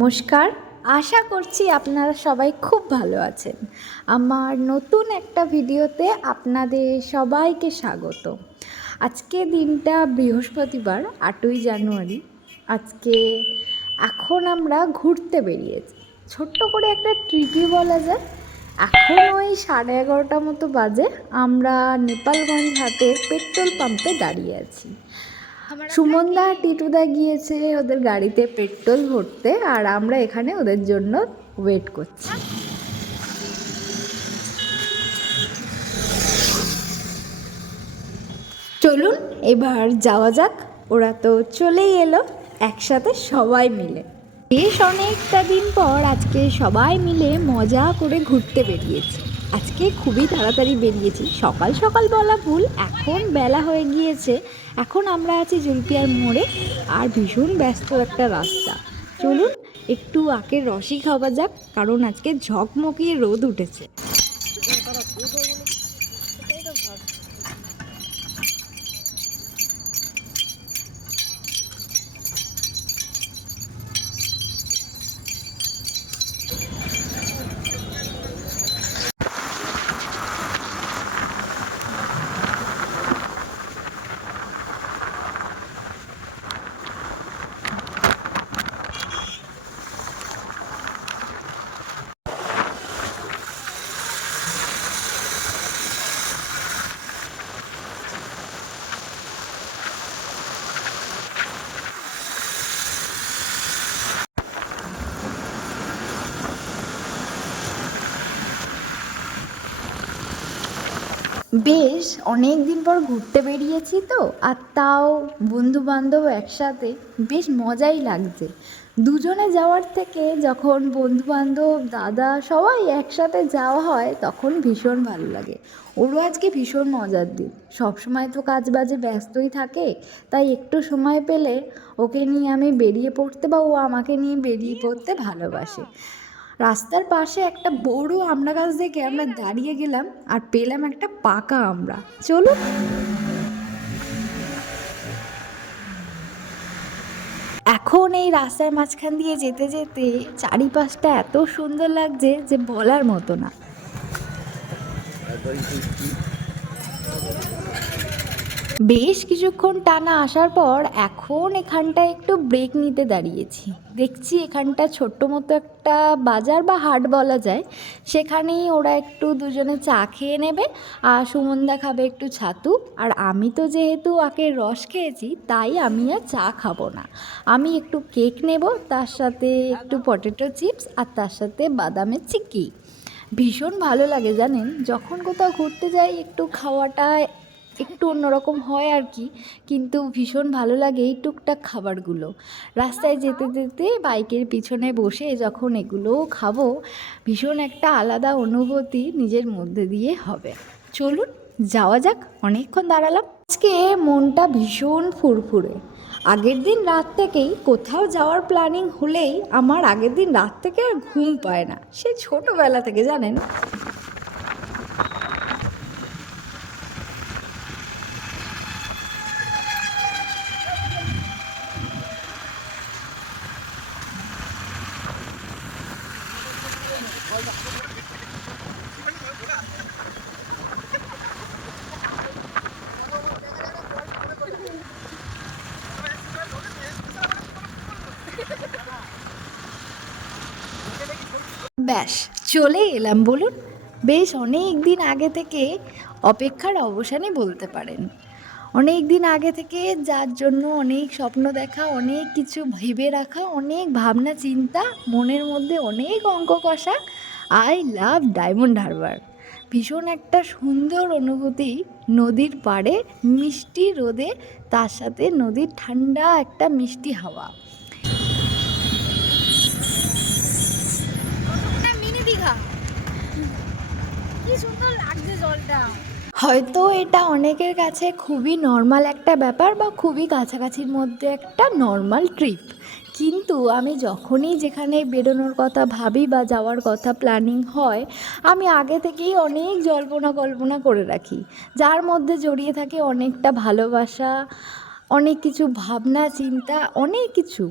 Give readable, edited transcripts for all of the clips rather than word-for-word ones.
নমস্কার। আশা করছি আপনারা সবাই খুব ভালো আছেন। আমার নতুন একটা ভিডিওতে আপনাদের সবাইকে স্বাগত। আজকে দিনটা বৃহস্পতিবার, 8ই জানুয়ারি। আজকে এখন আমরা ঘুরতে বেরিয়েছি, ছোট্ট করে একটা ট্রিপই বলা যায়। এখন ওই 11:30 মতো বাজে। আমরা নেপালগঞ্জ হাটের পেট্রোল পাম্পে দাঁড়িয়ে আছি। সুমনদা টিটুদা গিয়েছে ওদের গাড়িতে পেট্রোল ভরতে, আর আমরা এখানে ওদের জন্য ওয়েট করছি। চলুন এবার যাওয়া যাক। ওরা তো চলেই এলো একসাথে সবাই মিলে। বেশ অনেকটা দিন পর আজকে সবাই মিলে মজা করে ঘুরতে বেরিয়েছি। আজকে খুবই তাড়াতাড়ি বেরিয়েছি, সকাল সকাল বলা ভুল, এখন বেলা হয়ে গিয়েছে। এখন আমরা আছি জুলপিয়ার মোড়ে, আর ভীষণ ব্যস্ত একটা রাস্তা। চলুন একটু আখের রসই খাওয়া যাক, কারণ আজকে ঝকমকিয়ে রোদ উঠেছে। বেশ অনেক দিন পর ঘুরতে বেরিয়েছি তো, আর তাও বন্ধু বান্ধব একসাথে, বেশ মজাই লাগছে। দুজনে যাওয়ার থেকে যখন বন্ধু বান্ধব দাদা সবাই একসাথে যাওয়া হয় তখন ভীষণ ভালো লাগে। ওরও আজকে ভীষণ মজার দিন। সবসময় তো কাজ বাজে ব্যস্তই থাকে, তাই একটু সময় পেলে ওকে নিয়ে আমি বেরিয়ে পড়তে, বা ও আমাকে নিয়ে বেরিয়ে পড়তে ভালোবাসে। রাস্তার পাশে একটা বড় আমড়া গাছ দেখে আমরা দাঁড়িয়ে গেলাম, আর পেলাম একটা পাকা আমড়া। চলুন। এখন এই রাস্তার মাঝখান দিয়ে যেতে যেতে চারিপাশটা এত সুন্দর লাগছে যে বলার মতো না। বেশ কিছুক্ষণ টানা আসার পর এখন এখানটায় একটু ব্রেক নিতে দাঁড়িয়েছি। দেখছি এখানটা ছোট্ট মতো একটা বাজার বা হাট বলা যায়, সেখানেই ওরা একটু দুজনে চা খেয়ে নেবে, আর সুমনদা খাবে একটু ছাতু। আর আমি তো যেহেতু আখের রস খেয়েছি, তাই আমি আর চা খাবো না। আমি একটু কেক নেব, তার সাথে একটু পটেটো চিপস, আর তার সাথে বাদামের চিক্কি। ভীষণ ভালো লাগে জানেন, যখন কোথাও ঘুরতে যাই একটু খাওয়াটা একটু অন্যরকম হয় আর কি, কিন্তু ভীষণ ভালো লাগে এই টুকটাক খাবারগুলো। রাস্তায় যেতে যেতে বাইকের পিছনে বসে যখন এগুলো খাবো, ভীষণ একটা আলাদা অনুভূতি নিজের মধ্যে দিয়ে হবে। চলুন যাওয়া যাক। অনেকক্ষণ দাঁড়ালাম। আজকে মনটা ভীষণ ফুরফুরে। আগের দিন রাত থেকেই কোথাও যাওয়ার প্ল্যানিং হলেই আমার আগের দিন রাত থেকে আর ঘুম পায় না, সে ছোটোবেলা থেকে জানেন। ব্যাস চলে এলাম বলুন। বেশ অনেক দিন আগে থেকে অপেক্ষার অবসানই বলতে পারেন। অনেক দিন আগে থেকে যার জন্য অনেক স্বপ্ন দেখা, অনেক কিছু ভেবে রাখা, অনেক ভাবনা চিন্তা, মনের মধ্যে অনেক অঙ্ক কষা। I love diamond Harbour. ভীষণ একটা সুন্দর অনুভূতি। নদীর পাড়ে মিষ্টি রোদে, তার সাথে নদীর ঠান্ডা একটা মিষ্টি হাওয়া। কি সুন্দর লাগছে জলটা। হয়তো এটা অনেকের কাছে খুবই নর্মাল একটা ব্যাপার, বা খুবই কাছাকাছির মধ্যে একটা নর্মাল ট্রিপ, কিন্তু আমি যখনই যেখানে বেরোনোর কথা ভাবি বা যাওয়ার কথা প্ল্যানিং হয়, আমি আগে থেকেই অনেক জল্পনা কল্পনা করে রাখি, যার মধ্যে জড়িয়ে থাকে অনেকটা ভালোবাসা, অনেক কিছু ভাবনা চিন্তা, অনেক কিছু।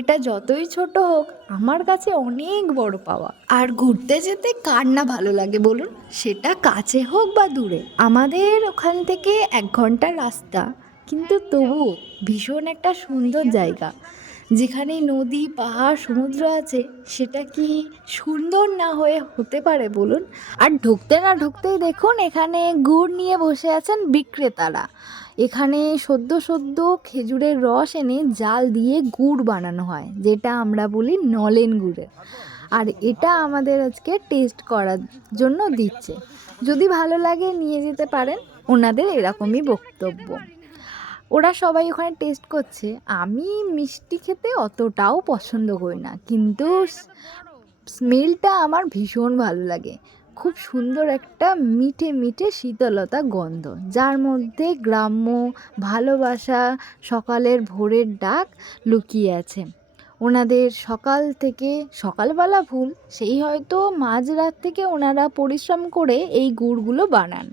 এটা যতই ছোট হোক আমার কাছে অনেক বড় পাওয়া। আর ঘুরতে যেতে কার না ভালো লাগে বলুন, সেটা কাছে হোক বা দূরে। আমাদের ওখান থেকে 1 ঘন্টার রাস্তা, কিন্তু তবুও ভীষণ একটা সুন্দর জায়গা, যেখানে নদী পাহাড় সমুদ্র আছে। সেটা কি সুন্দর না হয়ে হতে পারে বলুন? আর ঢুকতে না ঢুকতেই দেখুন এখানে গুড় নিয়ে বসে আছেন বিক্রেতারা। এখানে সদ্য সদ্য খেজুরের রস এনে জাল দিয়ে গুড় বানানো হয়, যেটা আমরা বলি নলেন গুড়ের। আর এটা আমাদের আজকে টেস্ট করার জন্য দিচ্ছে। যদি ভালো লাগে নিয়ে যেতে পারেন, ওনাদের এরকমই বক্তব্য। ওরা সবাই ওখানে টেস্ট করছে। আমি মিষ্টি খেতে অতটাও পছন্দ করি না, কিন্তু স্মেলটা আমার ভীষণ ভালো লাগে। খুব সুন্দর একটা মিঠে মিঠে শীতলতা গন্ধ, যার মধ্যে গ্রাম্য ভালোবাসা, সকালের ভোরের ডাক লুকিয়ে আছে। ওনাদের সকাল থেকে, সকালবেলা ভুল, সেই হয়তো মাঝরাত থেকে ওনারা পরিশ্রম করে এই গুড়গুলো বানান।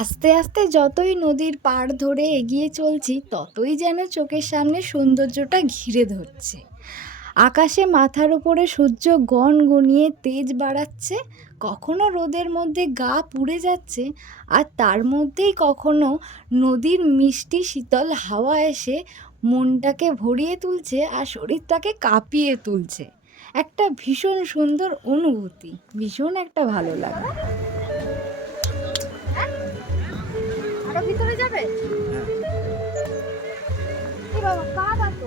আস্তে আস্তে যতই নদীর পাড় ধরে এগিয়ে চলছি, ততই যেন চোখের সামনে সৌন্দর্যটা ঘিরে ধরছে। আকাশে মাথার উপরে সূর্য গনগনিয়ে তেজ বাড়াচ্ছে, কখনো রোদের মধ্যে গা পুড়ে যাচ্ছে, আর তার মধ্যেই কখনো নদীর মিষ্টি শীতল হাওয়া এসে মনটাকে ভরিয়ে তুলছে আর শরীরটাকে কাঁপিয়ে তুলছে। একটা ভীষণ সুন্দর অনুভূতি, ভীষণ একটা ভালো লাগে। আরো ভিতরে যাবে? এ বাবা, কাদা তো।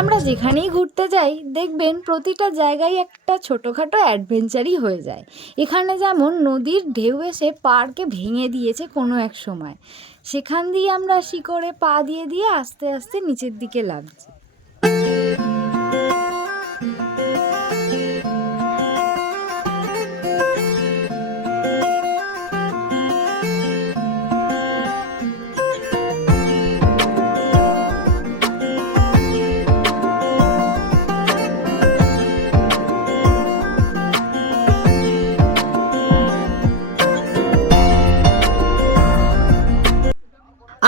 আমরা যেখানেই ঘুরতে যাই দেখবেন প্রতিটা জায়গায় একটা ছোটোখাটো অ্যাডভেঞ্চারই হয়ে যায়। এখানে যেমন নদীর ঢেউ এসে পাড়কে ভেঙে দিয়েছে কোনো এক সময়, সেখান দিয়ে আমরা শিকড়ে পা দিয়ে দিয়ে আস্তে আস্তে নিচের দিকে নামছি।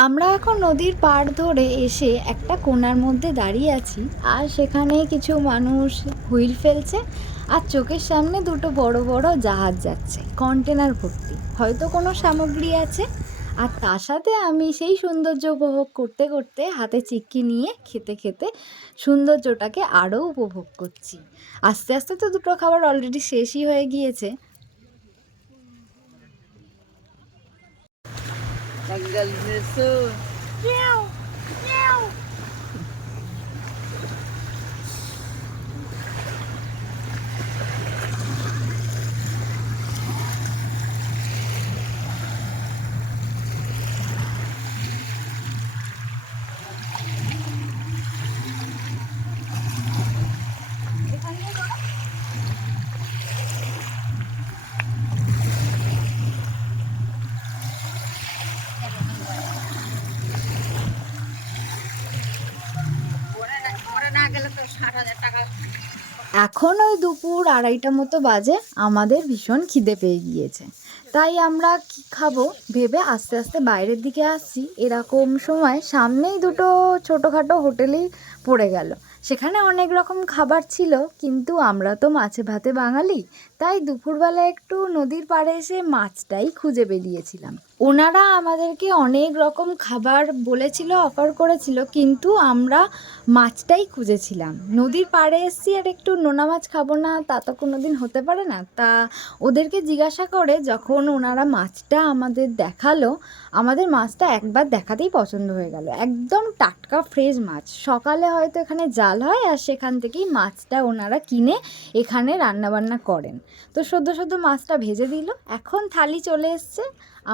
আমরা এখন নদীর পাড় ধরে এসে একটা কোণার মধ্যে দাঁড়িয়ে আছি, আর সেখানে কিছু মানুষ হুইল ফেলছে, আর চোখের সামনে দুটো বড় বড় জাহাজ যাচ্ছে কন্টেনার ভর্তি, হয়তো কোনো সামগ্রী আছে। আর তার সাথে আমি সেই সৌন্দর্য উপভোগ করতে করতে হাতে চিক্কি নিয়ে খেতে খেতে সৌন্দর্যটাকে আরও উপভোগ করছি। আস্তে আস্তে তো দুটো খাবার অলরেডি শেষই হয়ে গিয়েছে। Tanggal neso. Meow, meow. এখন ওই দুপুর 2:30 মতো বাজে, আমাদের ভীষণ খিদে পেয়ে গিয়েছে। তাই আমরা কি খাবো ভেবে আস্তে আস্তে বাইরের দিকে আসছি। এরকম সময় সামনেই দুটো ছোটোখাটো হোটেলেই পড়ে গেল। সেখানে অনেক রকম খাবার ছিল, কিন্তু আমরা তো মাছে ভাতে বাঙালি, তাই দুপুরবেলা একটু নদীর পাড়ে এসে মাছটাই খুঁজে বেরিয়েছিলাম। ওনারা আমাদেরকে অনেক রকম খাবার বলেছিল, অফার করেছিল, কিন্তু আমরা মাছটাই খুঁজেছিলাম। নদীর পাড়ে এসছি আর একটু নোনা মাছ খাবো না, তা তো কোনো দিন হতে পারে না। তা ওদেরকে জিজ্ঞাসা করে যখন ওনারা মাছটা আমাদের দেখালো, আমাদের মাছটা একবার দেখাতেই পছন্দ হয়ে গেল। একদম টাটকা ফ্রেশ মাছ, সকালে হয়তো এখানে জাল হয়, আর সেখান থেকেই মাছটা ওনারা কিনে এখানে রান্নাবান্না করেন। তো সদ্য সদ্য মাছটা ভেজে দিল। এখন থালি চলে এসছে।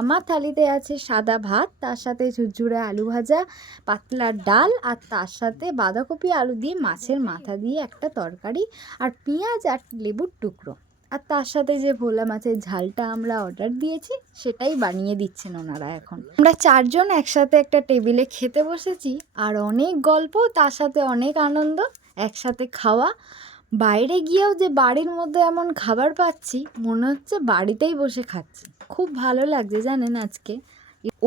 আমার থালিতে আছে সাদা ভাত, তার সাথে ঝুরঝুরে আলু ভাজা, পাতলা ডাল, আর তার সাথে বাঁধাকপি আলু দিয়ে মাছের মাথা দিয়ে একটা তরকারি, আর পেঁয়াজ আর লেবুর টুকরো। আর তার সাথে যে ভোলা মাছের ঝালটা আমরা অর্ডার দিয়েছি সেটাই বানিয়ে দিচ্ছেন ওনারা এখন। আমরা 4 জন একসাথে একটা টেবিলে খেতে বসেছি, আর অনেক গল্প, তার সাথে অনেক আনন্দ, একসাথে খাওয়া। বাইরে গিয়েও যে বাড়ির মধ্যে এমন খাবার পাচ্ছি মনে হচ্ছে বাড়িতেই বসে খাচ্ছি। খুব ভালো লাগছে জানেন আজকে।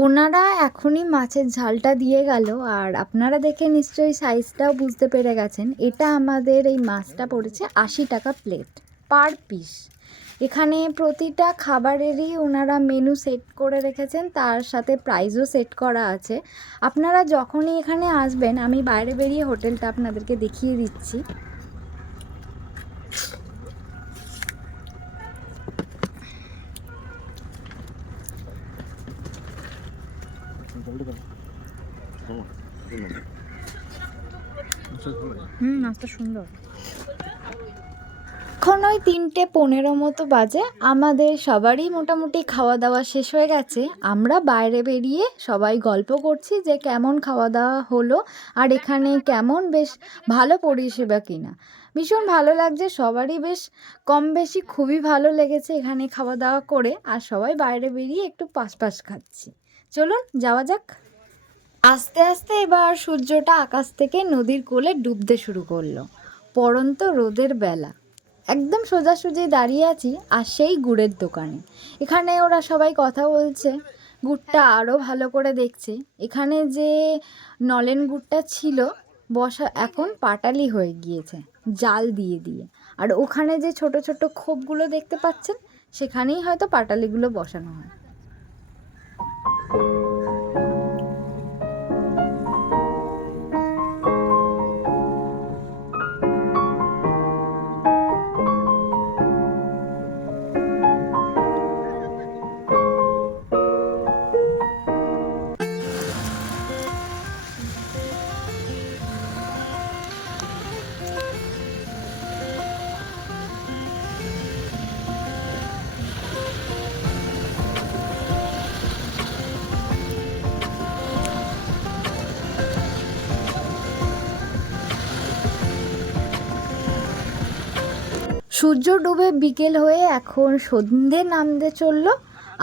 ওনারা এখনই মাছের ঝালটা দিয়ে গেল, আর আপনারা দেখে নিশ্চয়ই সাইজটাও বুঝতে পেরে গেছেন। এটা আমাদের এই মাছটা পড়েছে 80 টাকা প্লেট পার পিস। এখানে প্রতিটা খাবারেরই ওনারা মেনু সেট করে রেখেছেন, তার সাথে প্রাইসও সেট করা আছে। আপনারা যখনই এখানে আসবেন, আমি বাইরে বেরিয়ে হোটেলটা আপনাদেরকে দেখিয়ে দিচ্ছি। নাচটা সুন্দর। এখন ওই 3:15 মতো বাজে, আমাদের সবারই মোটামুটি খাওয়া দাওয়া শেষ হয়ে গেছে। আমরা বাইরে বেরিয়ে সবাই গল্প করছি যে কেমন খাওয়া দাওয়া হলো, আর এখানে কেমন বেশ ভালো পরিষেবা কিনা। ভীষণ ভালো লাগছে, সবারই বেশ কম বেশি খুবই ভালো লেগেছে এখানে খাওয়া দাওয়া করে। আর সবাই বাইরে বেরিয়ে একটু পাশ খাচ্ছি। চলুন যাওয়া যাক। আস্তে আস্তে এবার সূর্যটা আকাশ থেকে নদীর কোলে ডুবতে শুরু করলো। পড়ন্ত রোদের বেলা, একদম সোজাসুজি দাঁড়িয়ে আছি আর সেই গুড়ের দোকানে। এখানে ওরা সবাই কথা বলছে, গুড়টা আরও ভালো করে দেখছে। এখানে যে নলেন গুড়টা ছিল বসা, এখন পাটালি হয়ে গিয়েছে জাল দিয়ে দিয়ে। আর ওখানে যে ছোট ছোট খোপগুলো দেখতে পাচ্ছেন, সেখানেই হয়তো পাটালিগুলো বসানো হয়। সূর্য ডুবে বিকেল হয়ে এখন সন্ধে নামতে চললো।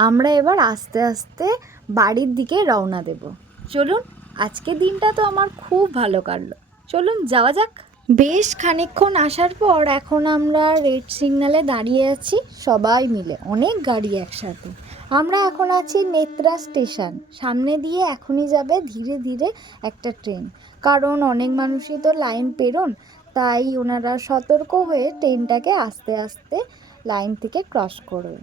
আমরা এবার আস্তে আস্তে বাড়ির দিকে রওনা দেব। চলুন, আজকের দিনটা তো আমার খুব ভালো কাটলো। চলুন যাওয়া যাক। বেশ খানিকক্ষণ আসার পর এখন আমরা রেড সিগন্যালে দাঁড়িয়ে আছি সবাই মিলে, অনেক গাড়ি একসাথে। আমরা এখন আছি নেত্রা স্টেশন। সামনে দিয়ে এখনই যাবে ধীরে ধীরে একটা ট্রেন, কারণ অনেক মানুষই তো লাইন পেরোন, তাই ওনারা সতর্ক হয়ে ট্রেনটাকে আস্তে আস্তে লাইন থেকে ক্রস করবে।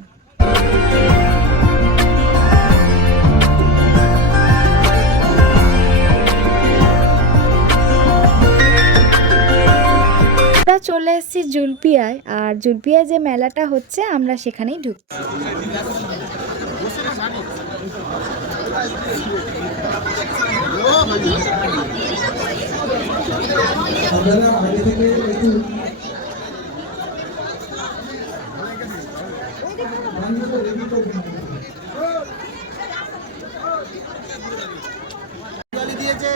আমরা চলে এসেছি জুলপিয়ায়, আর জুলপিয়ায় যে মেলাটা হচ্ছে আমরা সেখানেই ঢুকছি।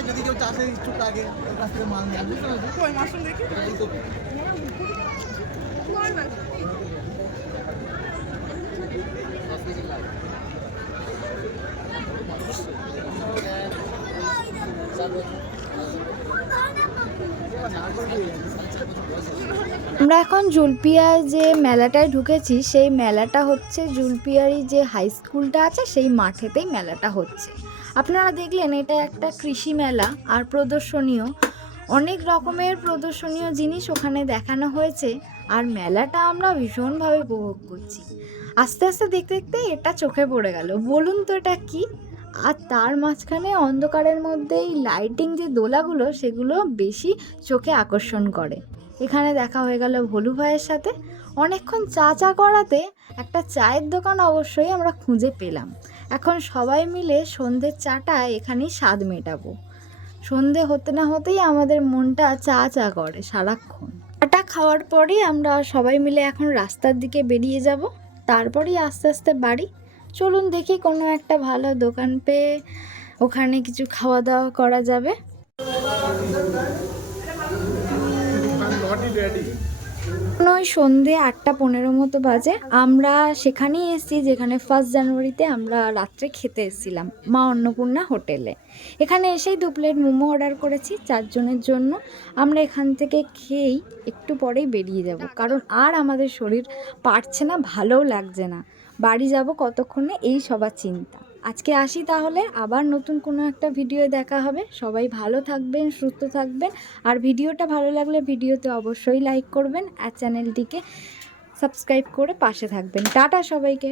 যদি কেউ চাষের ইচ্ছুক থাকে ওর কাছ থেকে মাল নেয়। আমরা এখন জুলপিয়ায় যে মেলাটায় ঢুকেছি, সেই মেলাটা হচ্ছে জুলপিয়ারি যে হাই স্কুলটা আছে সেই মাঠেতেই মেলাটা হচ্ছে। আপনারা দেখলেন এটা একটা কৃষি মেলা, আর প্রদর্শনীয় অনেক রকমের প্রদর্শনীয় জিনিস ওখানে দেখানো হয়েছে। আর মেলাটা আমরা ভীষণভাবে উপভোগ করছি। আস্তে আস্তে দেখতে দেখতে এটা চোখে পড়ে গেল। বলুন তো এটা কি? আর তার মাঝখানে অন্ধকারের মধ্যে এই লাইটিং যে দোলাগুলো, সেগুলো বেশি চোখে আকর্ষণ করে। এখানে দেখা হয়ে গেল ভোলু ভাইয়ের সাথে। অনেকক্ষণ চা করাতে একটা চায়ের দোকান অবশ্যই আমরা খুঁজে পেলাম। এখন সবাই মিলে সন্ধ্যের চাটা এখানেই স্বাদ মেটাবো। সন্ধে হতে না হতেই আমাদের মনটা চা করে সারাক্ষণ। চাটা খাওয়ার পরেই আমরা সবাই মিলে এখন রাস্তার দিকে বেরিয়ে যাব, তারপরেই আস্তে আস্তে বাড়ি। চলুন দেখি কোনো একটা ভালো দোকান পেয়ে ওখানে কিছু খাওয়া দাওয়া করা যাবে। ওই সন্ধে 8:15 মতো বাজে। আমরা সেখানেই এসেছি যেখানে 1 জানুয়ারিতে আমরা রাত্রে খেতে এসেছিলাম, মা অন্নপূর্ণা হোটেলে। এখানে এসেই 2 প্লেট মোমো অর্ডার করেছি 4 জনের জন্য। আমরা এখান থেকে খেয়েই একটু পরেই বেরিয়ে যাব, কারণ আর আমাদের শরীর পারছে না, ভালোও লাগছে না। বাড়ি যাব কতক্ষণে এই সবার চিন্তা। আজকে আসি তাহলে, আবার নতুন কোনো একটা ভিডিও দেখা হবে। সবাই ভালো থাকবেন, সুস্থ থাকবেন। আর ভিডিওটা ভালো লাগলে ভিডিওতে অবশ্যই লাইক করবেন আর চ্যানেলটিকে সাবস্ক্রাইব করে পাশে থাকবেন। টাটা সবাইকে।